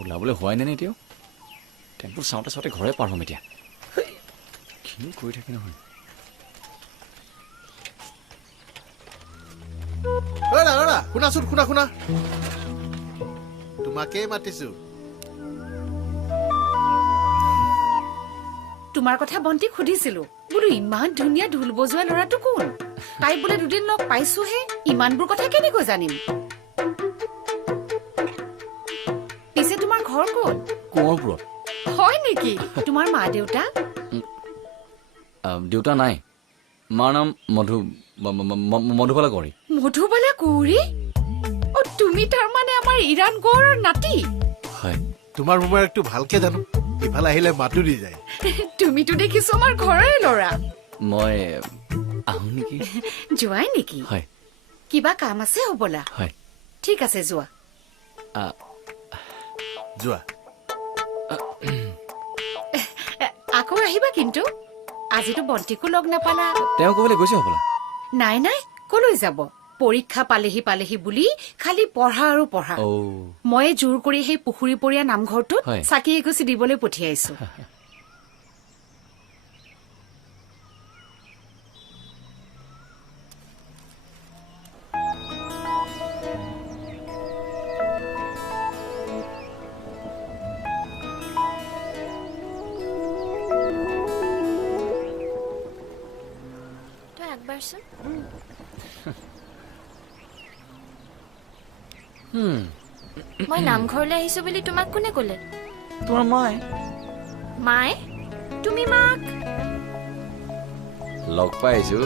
ওলাবলৈ হোৱাই নাই এতিয়াও টেম্পু চাওঁতে চাওঁতে ঘৰে পাৰ হ'ম এতিয়া কিনো কৰি থাকি নহয় শুনাচোন শুনা তোমাকেই মাতিছো তোমাৰ কথা বন্তিক সুধিছিলো বোলো ইমান ধুনীয়া ঢোল বজোৱা ল'ৰাটো কোন তাই বোলে দুদিন লগ পাইছোহে ইমানবোৰ কথা কেনেকৈ জানিম পিছে তোমাৰ ঘৰ ক'ত কোঁৱৰপুৰত হয় নেকি তোমাৰ মা দেউতা দেউতা নাই মাৰ নাম মধুবালা কোঁৱৰী মধুবালা কোঁৱৰী তুমি তাৰমানে আমাৰ ইৰাণ গৌৰৰ নাতি হয় তোমাৰ মোবাইলটো ভালকে জানো ইফালে আহিলে মাতো দি যায় তুমিতো দেখিছো আমাৰ ঘৰৰে ল'ৰা মই আহোঁ নেকি যোৱাই নেকি হয় কিবা কাম আছে হ'বলা হয় ঠিক আছে যোৱা যোৱা আকৌ আহিবা কিন্তু আজিতো বন্তিকো লগ নাপালা তেওঁ ক'বলৈ গৈছে হ'বলা নাই কলৈ যাব পৰীক্ষা পালেহি বুলি খালি পঢ়া আৰু পঢ়া মই জোৰ কৰি সেই পুখুৰীপৰীয়া নামঘৰটোত চাকি এগছি দিবলৈ পঠিয়াইছো মই নামঘৰলৈ আহিছো বুলি তোমাক কোনে ক'লে তোমাৰ মায়ে তুমি মাক লগ পাই আহিছো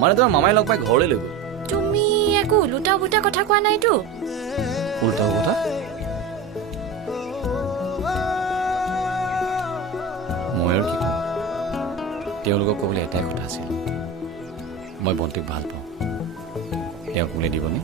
মানে তোমাৰ মামাই লগ পাই ঘৰলৈ লৈ গ'ল তুমি একো উলোটা পুটা কথা কোৱা নাইতো উল্টা কথা মই আৰু কি ক'ম তেওঁলোকক ক'বলৈ এটাই কথা আছিল মই বন্তিক ভাল পাওঁ তেওঁ ক'বলৈ দিবনে